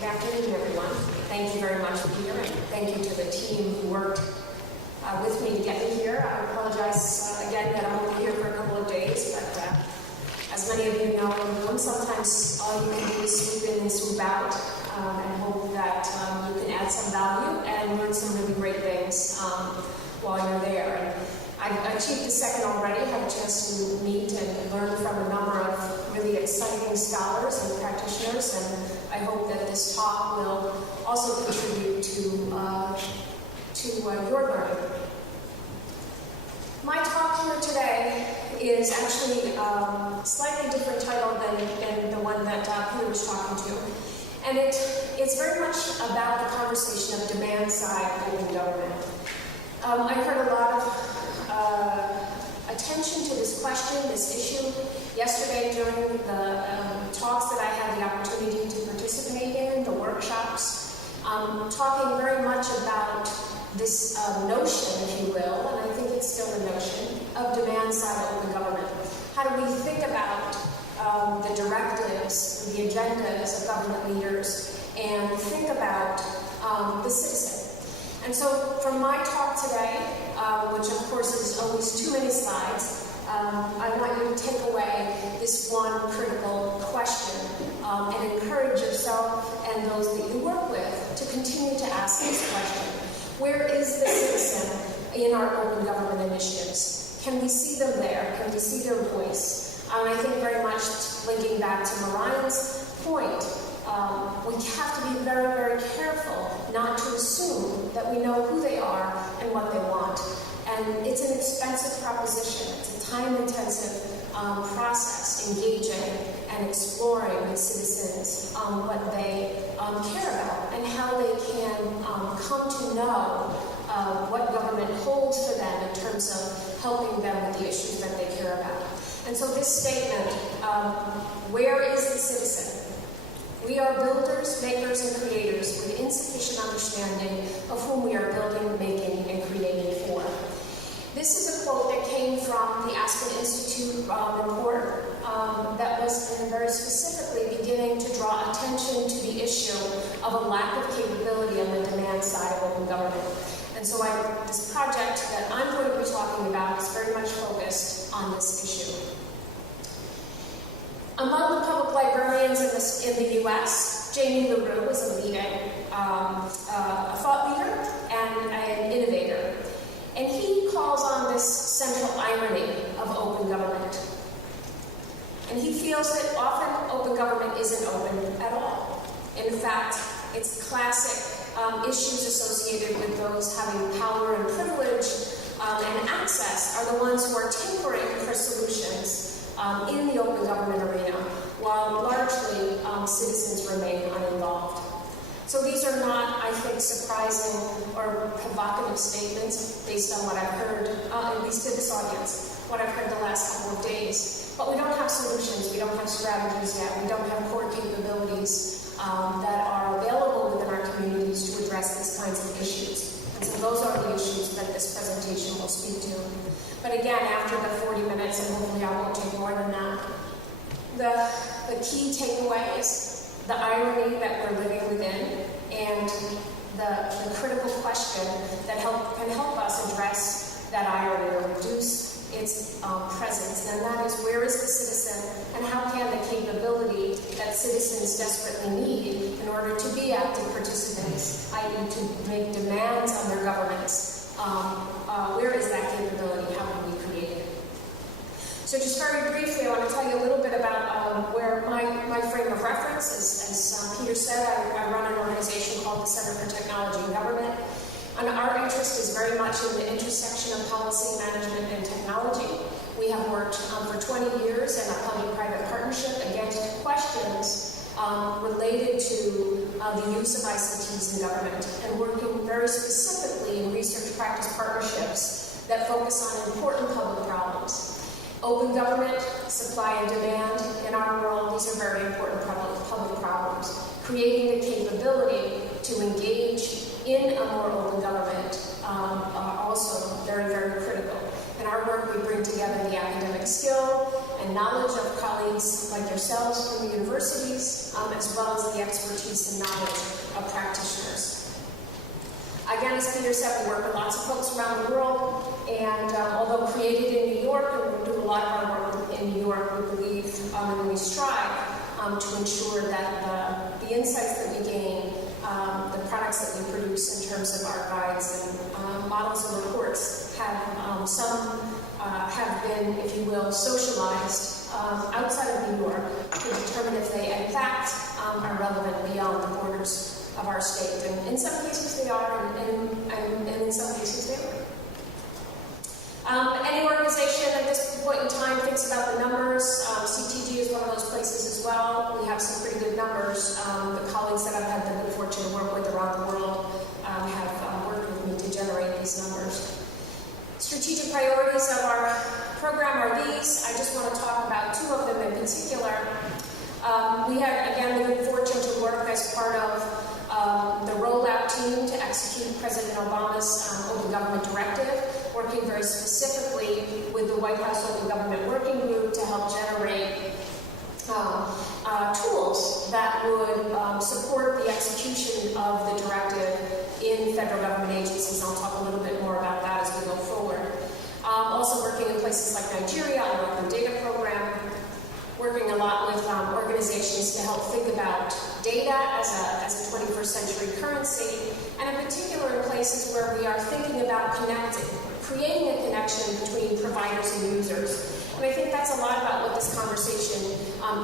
Good afternoon, everyone. Thank you very much, Peter, and thank you to the team who worked with me to get me here. I apologize again that I'm only here for a couple of days, but as many of you know in the room, sometimes all you can do is swoop in and swoop out and hope that you can add some value and learn some really great things while you're there. And I've achieved a second already, had a chance to meet and learn from a number of really exciting scholars and practitioners, and I hope that this talk will also contribute to your learning. My talk here today is actually a slightly different title than the one that Peter was talking to. And it's very much about the conversation of demand-side open government. I heard a lot of attention to this question, this issue, yesterday during the talks that I had the opportunity to participate in, the workshops, talking very much about this notion, if you will, and I think it's still a notion, of demand-side open government. How do we think about the directives, the agendas of government leaders, and think about the citizen? And so from my talk today, which of course is always too many slides, I want you to take away this one critical question and encourage yourself and those that you work with to continue to ask this question. Where is the citizen in our open government initiatives? Can we see them there? Can we see their voice? I think very much linking back to Marian's point, we have to be very, very careful not to assume that we know who they are and what they want. And it's an expensive proposition. It's a time-intensive process, engaging and exploring with citizens what they care about and how they can come to know what government holds for them in terms of helping them with the issues that they care about. And so this statement, where is the citizen? We are builders, makers, and creators with insufficient understanding of whom we are building, making, and creating for. This is a quote that came from the Aspen Institute report that was very specifically beginning to draw attention to the issue of a lack of capability on the demand side of open government. And so this project that I'm going to be talking about is very much focused on this issue. Among the public librarians in the U.S., Jamie LaRue is a leading thought leader and an innovator. And he calls on this central irony of open government. And he feels that often open government isn't open at all. In fact, it's classic issues associated with those having power and privilege and access are the ones who are tinkering for solutions in the open government arena, while largely citizens remain uninvolved. So these are not, I think, surprising or provocative statements based on what I've heard, at least to this audience, what I've heard the last couple of days. But we don't have solutions, we don't have strategies yet, we don't have core capabilities that are available within our communities to address these kinds of issues. And so those are the issues that this presentation will speak to. But again, after the 40 minutes, and hopefully I won't take more than that, the key takeaway is the irony that we're living within and the critical question that can help us address that irony or reduce its presence, and that is, where is the citizen and how can the capability that citizens desperately need in order to be active participants, i.e. to make demands on their governments, where is that capability? How can we create it? So just very briefly, I want to tell you a little bit about where my frame of reference is. As Peter said, I run an organization called the Center for Technology and Government. And our interest is very much in the intersection of policy, management, and technology. We have worked for 20 years in a public-private partnership against questions related to the use of ICTs in government, and working very specifically in research practice partnerships that focus on important public problems. Open government, supply and demand, in our world, these are very important public problems. Creating the capability to engage in a more open government are also very, very critical. In our work, we bring together the academic skill and knowledge of colleagues colleagues like yourselves from the universities, as well as the expertise and knowledge of practitioners. Again, as Peter said, we work with lots of folks around the world, and although created in New York, and we do a lot of our work in New York, we believe and we strive to ensure that the insights that we gain, the products that we produce in terms of our guides and models and reports have have been, if you will, socialized outside of New York to determine if they, in fact, are relevant beyond the borders of our state. And in some cases they are, and in some cases they aren't. Any organization at this point in time thinks about the numbers. CTG is one of those places as well. We have some pretty good numbers. The colleagues that I've had the good fortune to work with around the world have worked with me to generate these numbers. Strategic priorities of our program are these. I just want to talk about two of them in particular. We had, again, the good fortune to work as part of the rollout team to execute President Obama's Open Government Directive, working very specifically with the White House Open Government Working Group to help generate tools that would support the execution of the directive in federal government agencies. I'll talk a little bit more about that as we go forward. Also working in places like Nigeria on our open data program, working a lot with organizations to help think about data as a 21st century currency, and in particular in places where we are thinking about creating a connection between providers and users. And I think that's a lot about what this conversation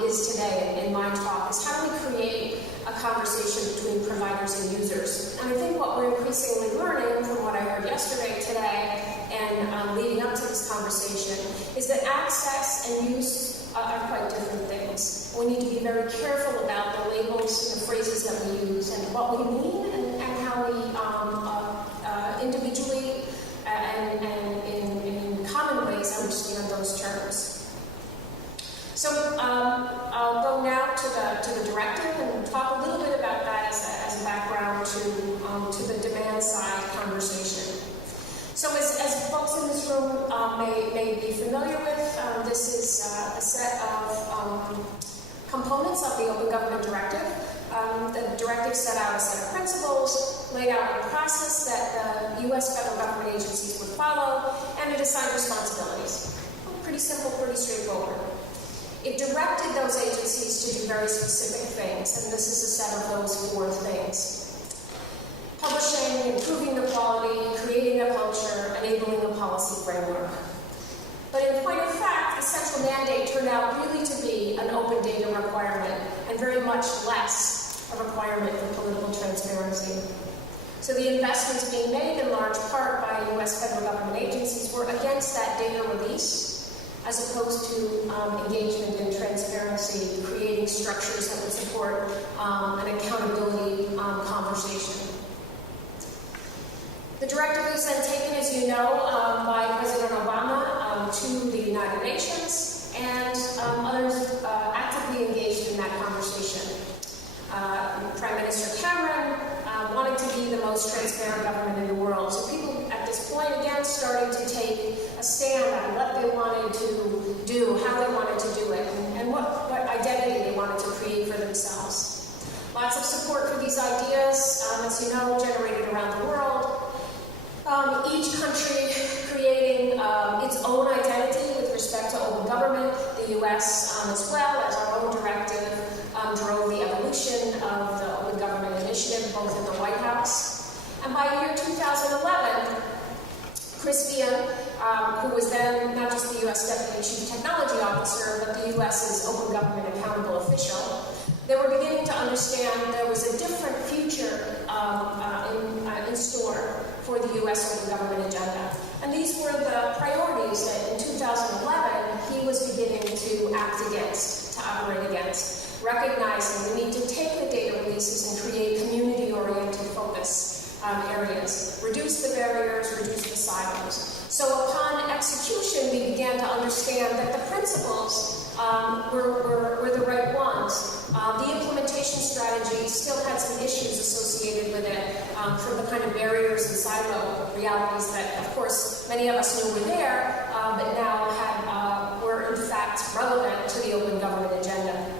is today in my talk, is how do we create a conversation between providers and users. And I think what we're increasingly learning from what I heard yesterday, today, and leading up to this conversation, is that access and use are quite different things. We need to be very careful about the labels and the phrases that we use and what we mean and how we individually and in common ways understand those terms. So I'll go now to the directive and talk a little bit about that as a background to the demand side conversation. So as folks in this room may be familiar with, this is a set of components of the Open Government Directive. The directive set out a set of principles, laid out a process that the U.S. federal government agencies would follow, and it assigned responsibilities. Pretty simple, pretty straightforward. It directed those agencies to do very specific things, and this is a set of those 4 things. Publishing, improving the quality, creating a culture, enabling a policy framework. But in point of fact, the central mandate turned out really to be an open data requirement, and very much less a requirement for political transparency. So the investments being made in large part by U.S. federal government agencies were against that data release, as opposed to engagement in transparency, creating structures that would support an accountability conversation. The directive was then taken, as you know, by President Obama to the United Nations, and others actively engaged in that conversation. Prime Minister Cameron wanted to be the most transparent government in the world. So people at this point, again, started to take a stand on what they wanted to do, how they wanted to do it, and what identity they wanted to create for themselves. Lots of support for these ideas, as you know, generated around the world. Each country creating its own identity with respect to open government. The U.S. As well as our own directive drove the evolution of the Open Government Initiative, both in the White House. And by the year 2011, Chris Villa, who was then not just the U.S. Deputy Chief Technology Officer, but the U.S.'s Open Government Accountable Official, they were beginning to understand there was a different future in store for the U.S. Open Government agenda. And these were the priorities that in 2011 he was beginning to act against, to operate against, recognizing the need to take the data releases and create community-oriented focus areas, reduce the barriers, reduce the silos. So upon execution, we began to understand that the principles were the right ones. The implementation strategy still had some issues associated with it from the kind of barriers and silo realities that, of course, many of us knew were there, but now were in fact facts relevant to the open government agenda.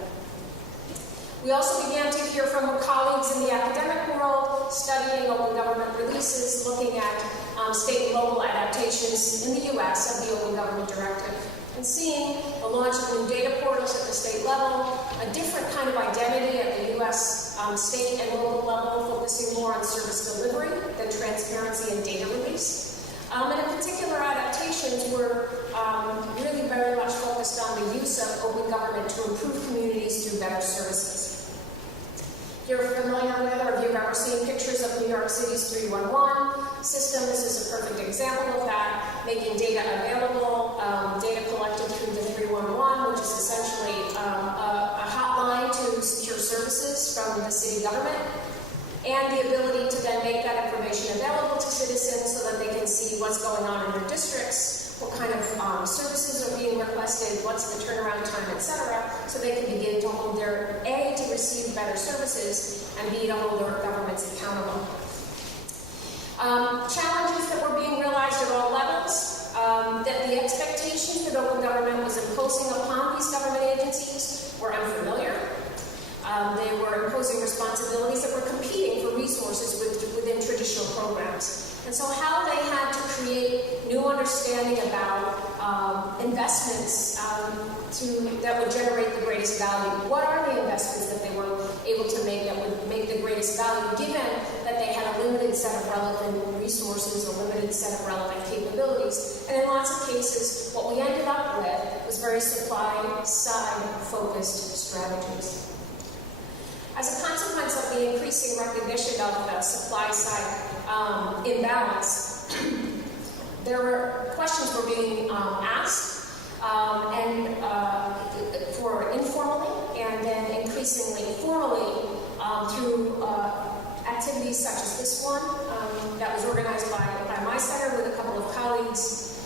We also began to hear from colleagues in the academic world, studying open government releases, looking at state and local adaptations in the US of the Open Government Directive, and seeing the launch of new data portals at the state level, a different kind of identity at the US state and local level, focusing more on service delivery than transparency and data release. And in particular, adaptations were really very much focused on the use of open government to improve communities through better services. You're familiar with, or if you've ever seen pictures of New York City's 311 system, this is a perfect example of that, making data available, data collected through the 311, which is essentially a hotline to secure services from the city government, and the ability to then make that information available to citizens so that they can see what's going on in their districts, what kind of services are being requested, what's the turnaround time, etc., so they can begin to hold their, A, to receive better services, and B, to hold their governments accountable. Challenges that were being realized at all levels, that the expectations that open government was imposing upon these government agencies were unfamiliar. They were imposing responsibilities that were competing for resources within traditional programs. And so how they had to create new understanding about investments that would generate the greatest value. What are the investments that they were able to make that would make the greatest value, given that they had a limited set of relevant resources, a limited set of relevant capabilities? And in lots of cases, what we ended up with was very supply-side focused strategies. As a consequence of the increasing recognition of the supply-side imbalance, there were questions were being asked, and for informally and then increasingly formally through activities such as this one that was organized by my center with a couple of colleagues,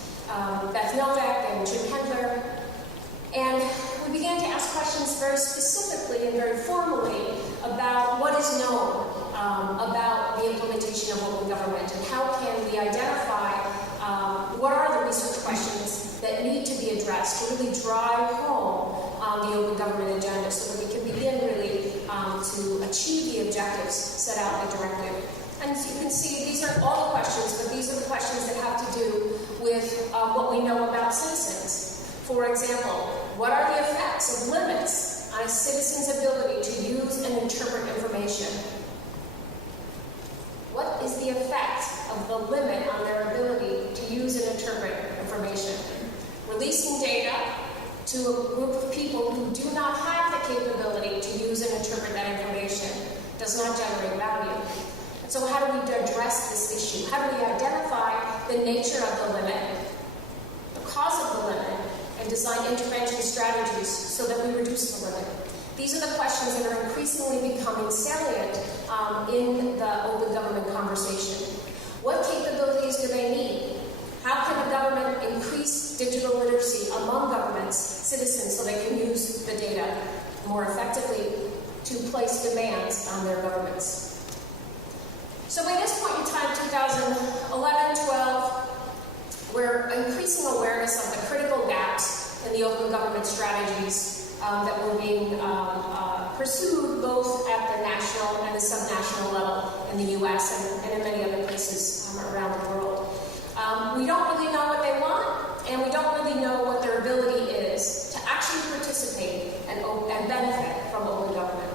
Beth Novak and Jim Hendler. And we began to ask questions very specifically and very formally about what is known about the implementation of open government, and how can we identify what are the research questions that need to be addressed to really drive home the open government agenda, so that we can begin really to achieve the objectives set out in the directive. And as you can see, these are all the questions, but these are the questions that have to do with what we know about citizens. For example, what are the effects of limits on a citizen's ability to use and interpret information? What is the effect of the limit on their ability to use and interpret information? Releasing data to a group of people who do not have the capability to use and interpret that information does not generate value. And so how do we address this issue? How do we identify the nature of the limit, the cause of the limit, and design intervention strategies so that we reduce the limit? These are the questions that are increasingly becoming salient in the open government conversation. What capabilities do they need? How can the government increase digital literacy among governments, citizens, so they can use the data more effectively to place demands on their governments? So by this point in time, 2011-12, we're increasing awareness of the critical gaps in the open government strategies that were being pursued both at the national and the subnational level in the US and in many other places around the world. We don't really know what they want, and we don't really know what their ability is to actually participate and benefit from open government.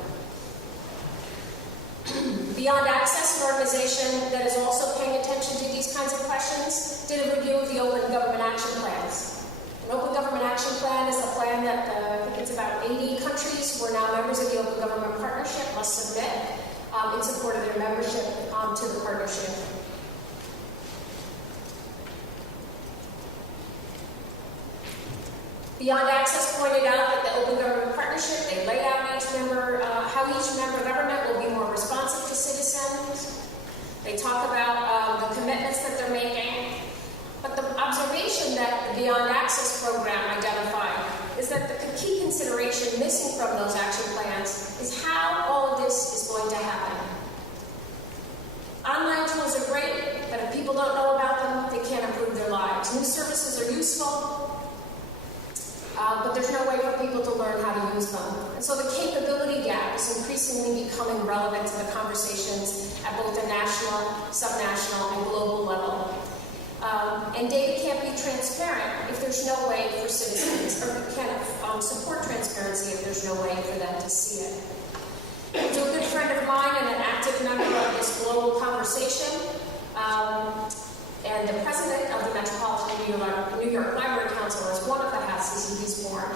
Beyond Access, an organization that is also paying attention to these kinds of questions, did a review of the Open Government Action Plans. An Open Government Action Plan is a plan that I think it's about 80 countries who are now members of the Open Government Partnership must submit in support of their membership to the partnership. Beyond Access pointed out that the Open Government Partnership, they lay out how each member government will be more responsive to citizens. They talk about the commitments that they're making. But the observation that the Beyond Access program identified is that the key consideration missing from those action plans is how all of this is going to happen. Online tools are great, but if people don't know about them, they can't improve their lives. New services are useful, but there's no way for people to learn how to use them. And so the capability gap is increasingly becoming relevant to the conversations at both the national, subnational, and global level. And data can't be transparent if there's no way for citizens, or can't support transparency if there's no way for them to see it. To a good friend of mine and an active member of this global conversation, and the president of the Metropolitan New York Library Council, as one of the houses he's formed,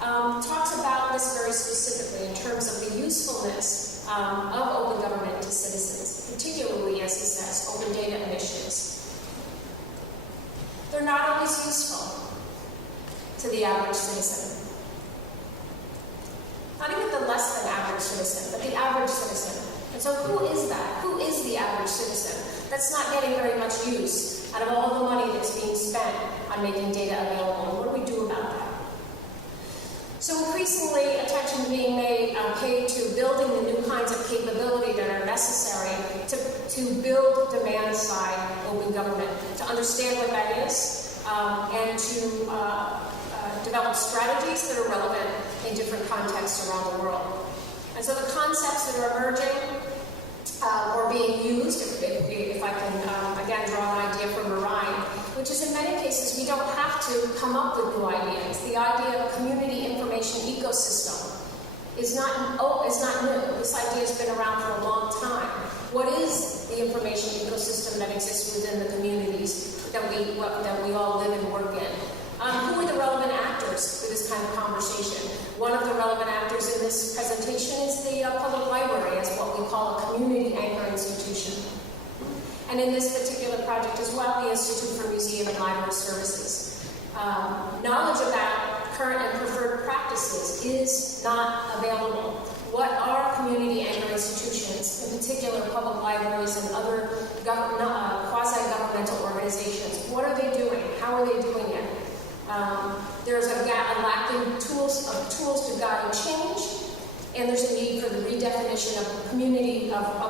talks about this very specifically in terms of the usefulness of open government to citizens, particularly, as he says, open data initiatives. They're not always useful to the average citizen. Not even the less than average citizen, but the average citizen. And so who is that? Who is the average citizen that's not getting very much use out of all the money that's being spent on making data available? And what do we do about that? So increasingly, attention is being paid to building the new kinds of capability that are necessary to build demand-side open government, to understand what that is, and to develop strategies that are relevant in different contexts around the world. And so the concepts that are emerging or being used, if I can again draw an idea from Orion, which is in many cases we don't have to come up with new ideas. The idea of a community information ecosystem is not new. This idea has been around for a long time. What is the information ecosystem that exists within the communities that we all live and work in? Who are the relevant actors for this kind of conversation? One of the relevant actors in this presentation is the public library, as what we call a community anchor institution. And in this particular project as well, the Institute for Museum and Library Services. Knowledge about current and preferred practices is not available. What are community anchor institutions, in particular public libraries and other quasi-governmental organizations? What are they doing? How are they doing it? There's a lacking tools to guide change, and there's a need for the redefinition of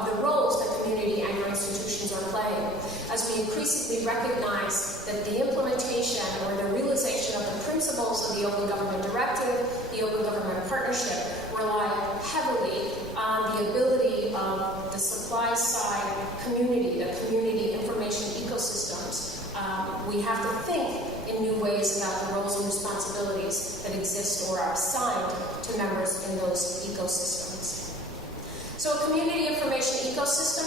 the roles that community anchor institutions are playing, as we increasingly recognize that the implementation or the realization of the principles of the Open Government Directive, the Open Government Partnership, rely heavily on the ability of the supply side community, the community information ecosystems. We have to think in new ways about the roles and responsibilities that exist or are assigned to members in those ecosystems. So a community information ecosystem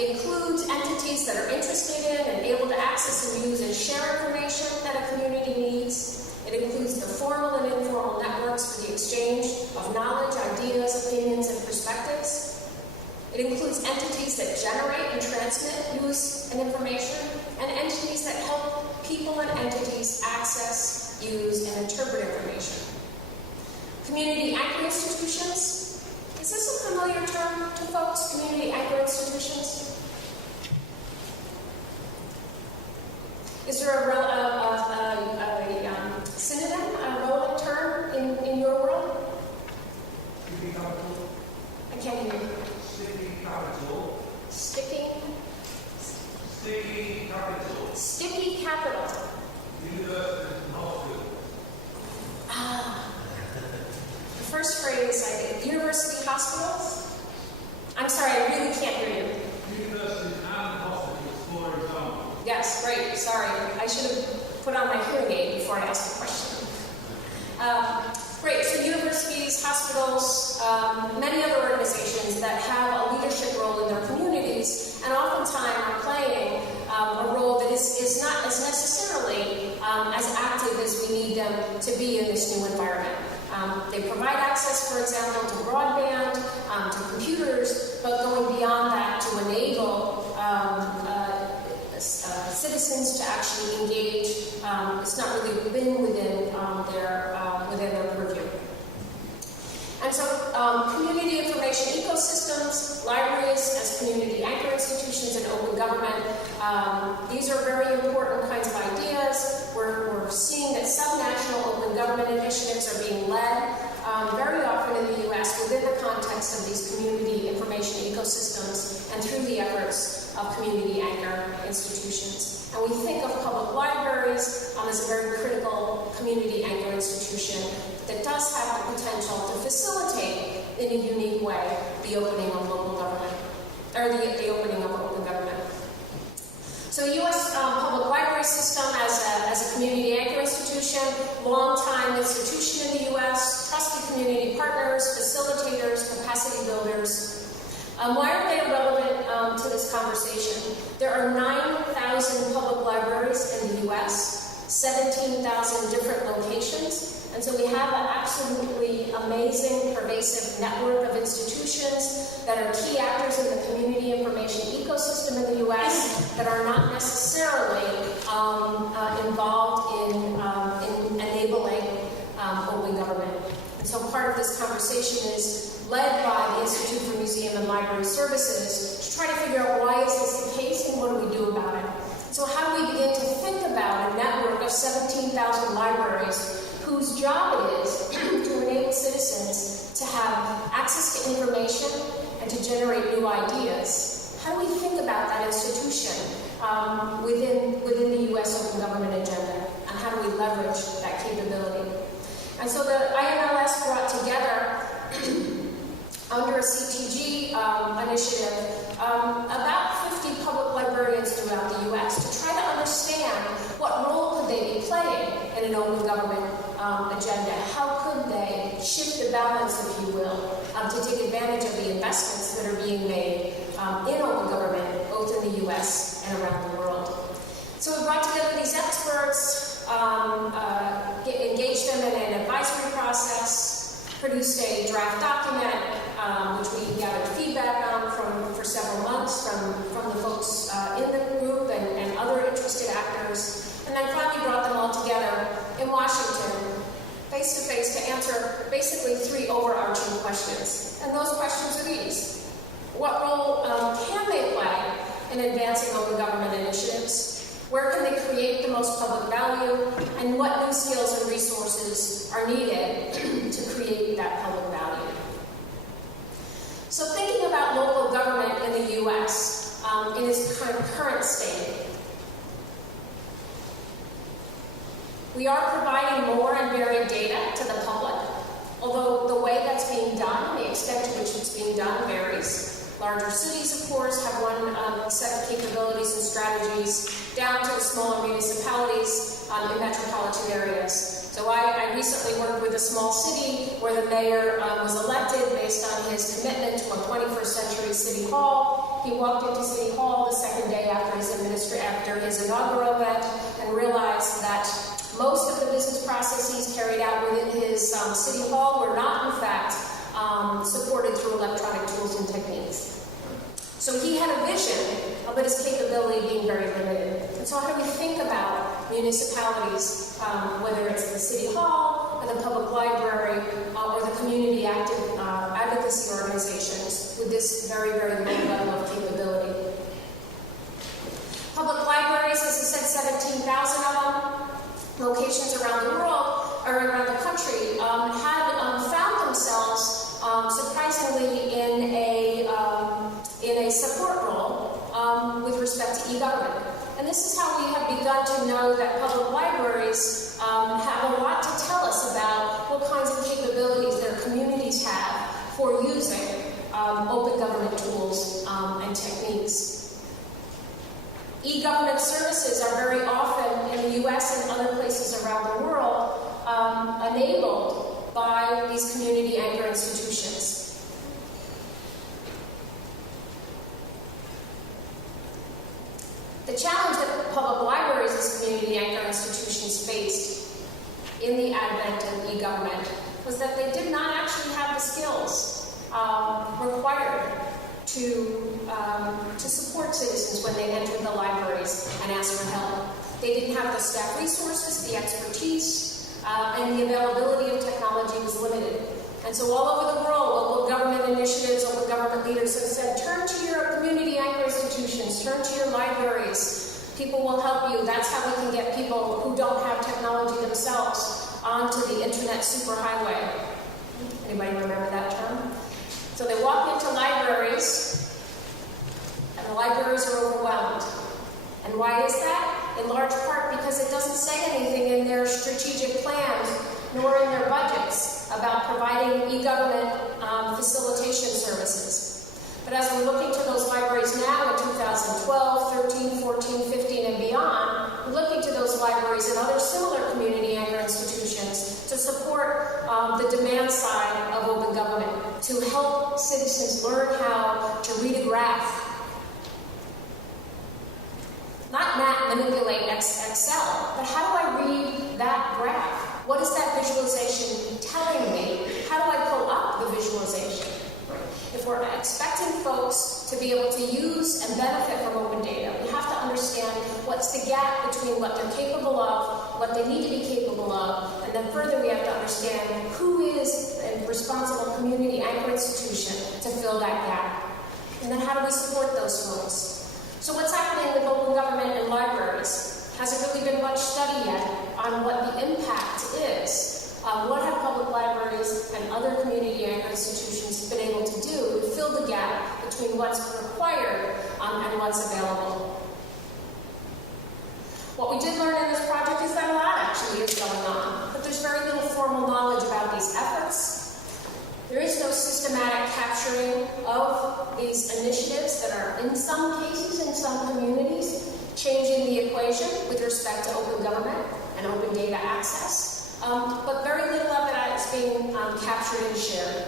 includes entities that are interested in and able to access and use and share information that a community needs. It includes the formal and informal networks for the exchange of knowledge, ideas, opinions, and perspectives. It includes entities that generate and transmit news and information, and entities that help people and entities access, use, and interpret information. Community anchor institutions. Is this a familiar term to folks, community anchor institutions? Is there a synonym, a relevant term in your world? I can't hear you. Sticky capital. Sticky capital. Sticky capital. University and hospital. The first phrase I did, university hospitals? I'm sorry, I really can't hear you. Universities and hospitals, for example. Yes, great, sorry. I should have put on my hearing aid before I asked the question. Great, so universities, hospitals, many other organizations that have a leadership role in their communities and oftentimes are playing a role that is not as necessarily as active as we need them to be in this new environment. They provide access, for example, to broadband, to computers, but going beyond that to enable citizens to actually engage. It's not really been within their purview. And so community information ecosystems, libraries as community anchor institutions, and open government, these are very important kinds of ideas. We're seeing that subnational open government initiatives are being led very often in the U.S. within the context of these community information ecosystems and through the efforts of community anchor institutions. And we think of public libraries as a very critical community anchor institution that does have the potential to facilitate, in a unique way, the opening of local government, or the opening of open government. So the U.S. Public Library System as a community anchor institution, long-time institution in the U.S., trusted community partners, facilitators, capacity builders. Why are they relevant to this conversation? There are 9,000 public libraries in the U.S., 17,000 different locations, and so we have an absolutely amazing, pervasive network of institutions that are key actors in the community information ecosystem in the U.S. that are not necessarily involved in enabling open government. And so part of this conversation is led by the Institute for Museum and Library Services to try to figure out why is this the case and what do we do about it. So how do we begin to think about a network of 17,000 libraries whose job it is to enable citizens to have access to information and to generate new ideas? How do we think about that institution within the U.S. open government agenda, and how do we leverage that capability? And so the IMLS brought together under a CTG initiative about 50 public librarians throughout the U.S. to try to understand what role could they be playing in an open government agenda. How could they shift the balance, if you will, to take advantage of the investments that are being made in open government, both in the U.S. and around the world. So we brought together these experts, engaged them in an advisory process, produced a draft document, which we gathered feedback on for several months from the folks in the group and other interested actors, and then finally brought them all together in Washington, face-to-face, to answer basically three overarching questions. And those questions are these. What role can they play in advancing open government initiatives? Where can they create the most public value? And what new skills and resources are needed to create that public value? So thinking about local government in the U.S. In its kind of current state, we are providing more and varied data to the public, although the way that's being done, the extent to which it's being done, varies. Larger cities, of course, have one set of capabilities and strategies, down to the smaller municipalities in metropolitan areas. So I recently worked with a small city where the mayor was elected based on his commitment to a 21st century city hall. He walked into City Hall the second day after his inaugural event and realized that most of the business processes carried out within his city hall were not, in fact, supported through electronic tools and techniques. So he had a vision, but his capability being very limited. And so how do we think about municipalities, whether it's the city hall, or the public library, or the community advocacy organizations with this very, very low level of capability? Public libraries, as I said, 17,000 of them, locations around the world, or around the country, had found themselves surprisingly in a support role with respect to e-government. And this is how we have begun to know that public libraries have a lot to tell us about what kinds of capabilities their communities have for using open government tools and techniques. E-government services are very often in the U.S. and other places around the world enabled by these community anchor institutions. The challenge that public libraries as community anchor institutions faced in the advent of e-government was that they did not actually have the skills required to support citizens when they entered the libraries and asked for help. They didn't have the staff resources, the expertise, and the availability of technology was limited. And so all over the world, local government initiatives, local government leaders have said, turn to your community anchor institutions, turn to your libraries. People will help you. That's how we can get people who don't have technology themselves onto the internet superhighway. Anybody remember that term? So they walk into libraries, and the libraries are overwhelmed. And why is that? In large part because it doesn't say anything in their strategic plans nor in their budgets about providing e-government facilitation services. But as we're looking to those libraries now in 2012, 13, 14, 15, and beyond, we're looking to those libraries and other similar community anchor institutions to support the demand side of open government, to help citizens learn how to read a graph. Not manipulate Excel, but how do I read that graph? What is that visualization telling me? How do I pull up the visualization? If we're expecting folks to be able to use and benefit from open data, we have to understand what's the gap between what they're capable of, what they need to be capable of, and then further we have to understand who is a responsible community anchor institution to fill that gap. And then how do we support those folks? So what's happening with open government and libraries? Hasn't really been much study yet on what the impact is. What have public libraries and other community anchor institutions been able to do to fill the gap between what's required and what's available? What we did learn in this project is that a lot actually is going on, but there's very little formal knowledge about these efforts. There is no systematic capturing of these initiatives that are, in some cases, in some communities, changing the equation with respect to open government and open data access. But very little of it is being captured and shared.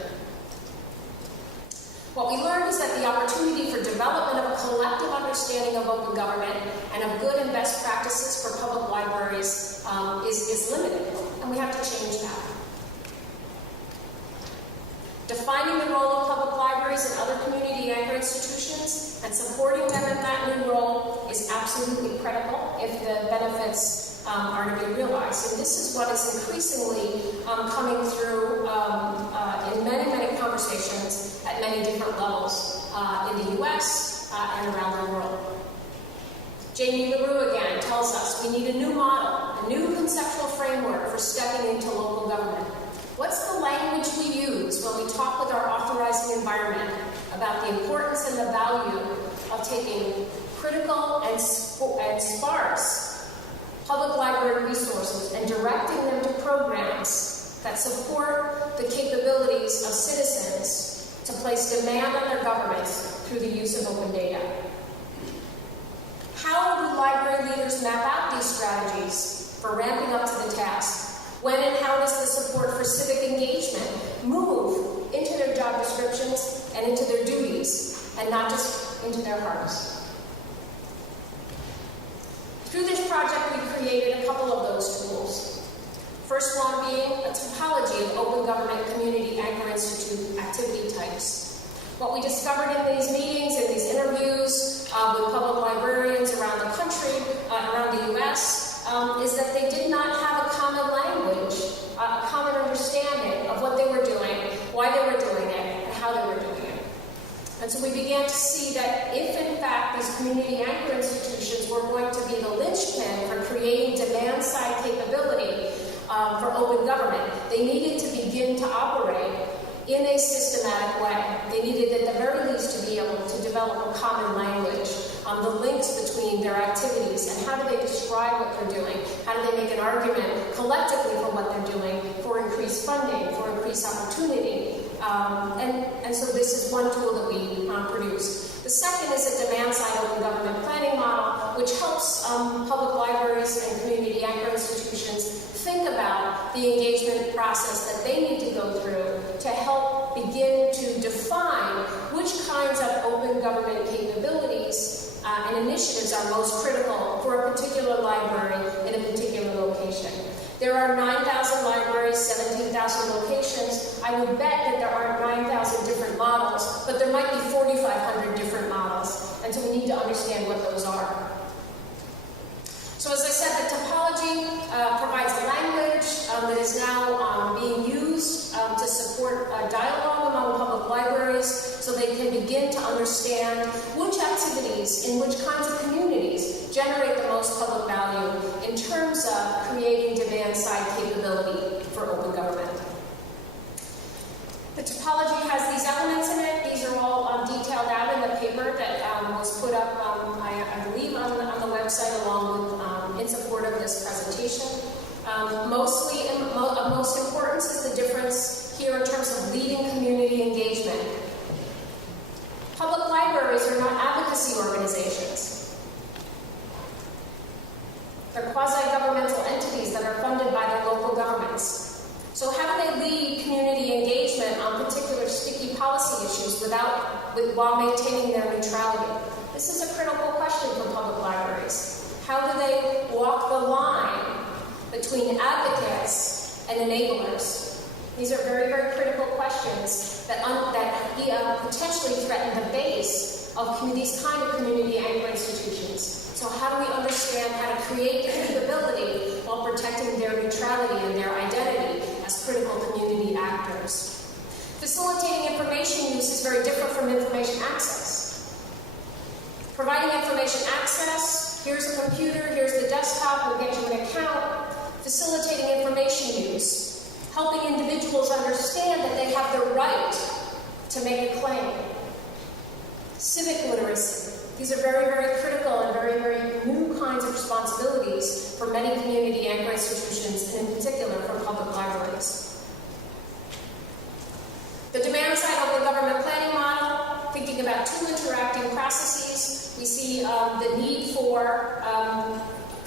What we learned is that the opportunity for development of a collective understanding of open government and of good and best practices for public libraries is limited, and we have to change that. Defining the role of public libraries and other community anchor institutions and supporting them in that new role is absolutely critical if the benefits are to be realized. And this is what is increasingly coming through in many, many conversations at many different levels in the US and around the world. Jamie LaRue again tells us we need a new model, a new conceptual framework for stepping into local government. What's the language we use when we talk with our authorizing environment about the importance and the value of taking critical and sparse public library resources and directing them to programs that support the capabilities of citizens to place demand on their governments through the use of open data? How do library leaders map out these strategies for ramping up to the task? When and how does the support for civic engagement move into their job descriptions and into their duties, and not just into their hearts? Through this project, we created a couple of those tools. First one being a typology of open government community anchor institute activity types. What we discovered in these meetings and these interviews with public librarians around the country, around the US, is that they did not have a common language, a common understanding of what they were doing, why they were doing it, and how they were doing it. And so we began to see that if, in fact, these community anchor institutions were going to be the linchpin for creating demand-side capability for open government, they needed to begin to operate in a systematic way. They needed, at the very least, to be able to develop a common language, the links between their activities, and how do they describe what they're doing? How do they make an argument collectively for what they're doing, for increased funding, for increased opportunity? And so this is one tool that we produced. The second is a demand-side open government planning model, which helps public libraries and community anchor institutions think about the engagement process that they need to go through to help begin to define which kinds of open government capabilities and initiatives are most critical for a particular library in a particular location. There are 9,000 libraries, 17,000 locations. I would bet that there aren't 9,000 different models, but there might be 4,500 different models, and so we need to understand what those are. So as I said, the topology provides a language that is now being used to support dialogue among public libraries so they can begin to understand which activities in which kinds of communities generate the most public value in terms of creating demand-side capability for open government. The topology has these elements in it. These are all detailed out in the paper that was put up, I believe, on the website along with in support of this presentation. Mostly, of most importance is the difference here in terms of leading community engagement. Public libraries are not advocacy organizations. They're quasi-governmental entities that are funded by their local governments. So how do they lead community engagement on particular sticky policy issues while maintaining their neutrality? This is a critical question for public libraries. How do they walk the line between advocates and enablers? These are very, very critical questions that potentially threaten the base of these kind of community anchor institutions. So how do we understand how to create the capability while protecting their neutrality and their identity as critical community actors? Facilitating information use is very different from information access. Providing information access, here's a computer, here's the desktop, we'll get you an account. Facilitating information use, helping individuals understand that they have the right to make a claim. Civic literacy. These are very, very critical and very, very new kinds of responsibilities for many community anchor institutions, and in particular for public libraries. The demand-side open government planning model, thinking about two interacting processes. We see the need for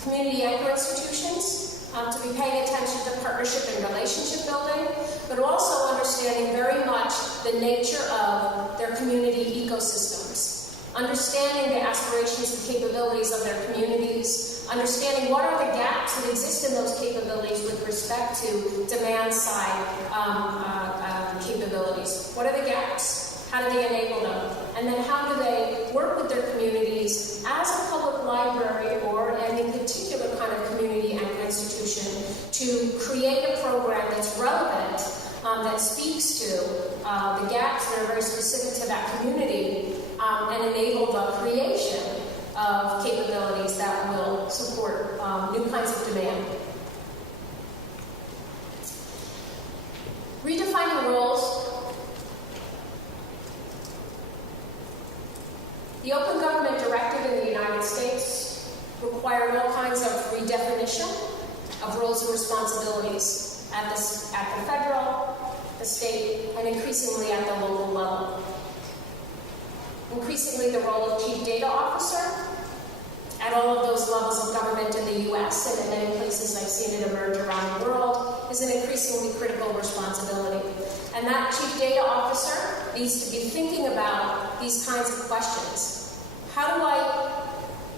community anchor institutions to be paying attention to partnership and relationship building, but also understanding very much the nature of their community ecosystems. Understanding the aspirations and capabilities of their communities, understanding what are the gaps that exist in those capabilities with respect to demand-side capabilities. What are the gaps? How do they enable them? And then how do they work with their communities as a public library or any particular kind of community anchor institution to create a program that's relevant, that speaks to the gaps that are very specific to that community, and enable the creation of capabilities that will support new kinds of demand. Redefining roles. The Open Government Directive in the United States required all kinds of redefinition of roles and responsibilities at the federal, the state, and increasingly at the local level. Increasingly, the role of Chief Data Officer at all of those levels of government in the U.S. and in many places I've seen it emerge around the world is an increasingly critical responsibility. And that Chief Data Officer needs to be thinking about these kinds of questions. How do I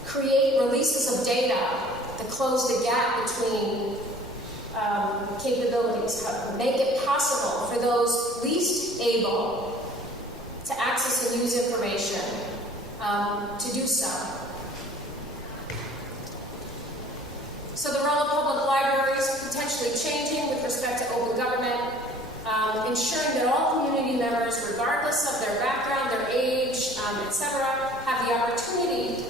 create releases of data that close the gap between capabilities, make it possible for those least able to access and use information to do so. So the role of public libraries is potentially changing with respect to open government, ensuring that all community members, regardless of their background, their age, etc., have the opportunity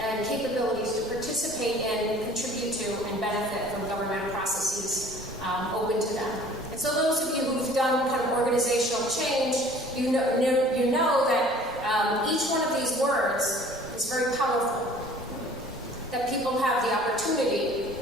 and capabilities to participate in and contribute to and benefit from government processes open to them. And so those of you who've done kind of organizational change, you know that each one of these words is very powerful. That people have the opportunity,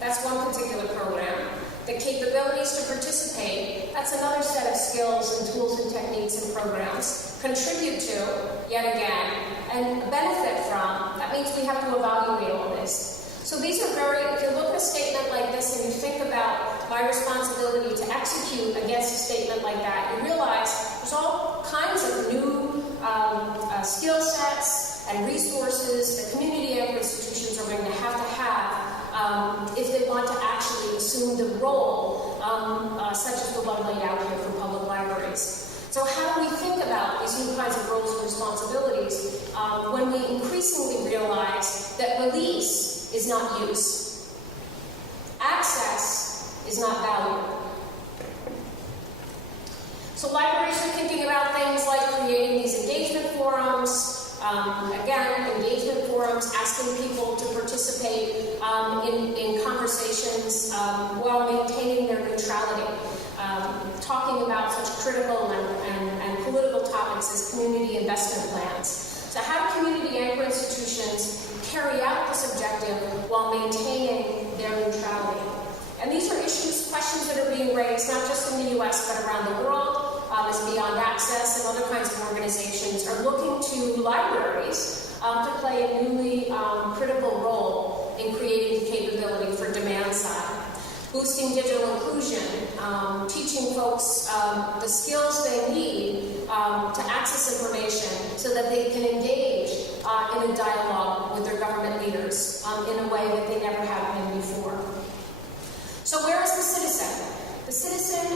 that's one particular program. The capabilities to participate, that's another set of skills and tools and techniques and programs. Contribute to, yet again, and benefit from, that means we have to evaluate all this. So these are if you look at a statement like this and you think about my responsibility to execute against a statement like that, you realize there's all kinds of new skill sets and resources that community anchor institutions are going to have if they want to actually assume the role such as the one laid out here for public libraries. So how do we think about these new kinds of roles and responsibilities when we increasingly realize that release is not use, access is not value? So libraries are thinking about things like creating these engagement forums, engagement forums, asking people to participate in conversations while maintaining their neutrality, talking about such critical and political topics as community investment plans. So how do community anchor institutions carry out this objective while maintaining their neutrality? And these are issues, questions that are being raised not just in the US but around the world, as Beyond Access and other kinds of organizations are looking to libraries to play a newly critical role in creating the capability for demand side. Boosting digital inclusion, teaching folks the skills they need to access information so that they can engage in a dialogue with their government leaders in a way that they never have been before. So where is the citizen? The citizen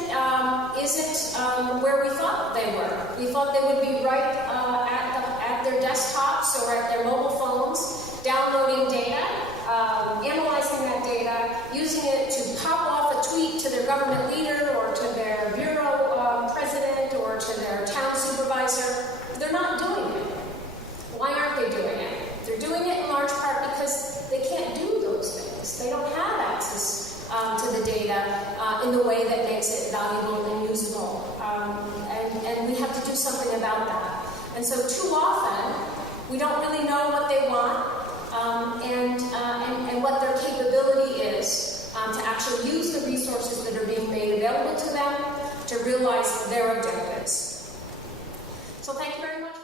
isn't where we thought they were. We thought they would be right at their desktops or at their mobile phones, downloading data, analyzing that data, using it to pop off a tweet to their government leader or to their bureau president or to their town supervisor. They're not doing it. Why aren't they doing it? They're doing it in large part because they can't do those things. They don't have access to the data in the way that makes it valuable and usable. And we have to do something about that. And so too often, we don't really know what they want and what their capability is to actually use the resources that are being made available to them to realize their objectives. So thank you very much.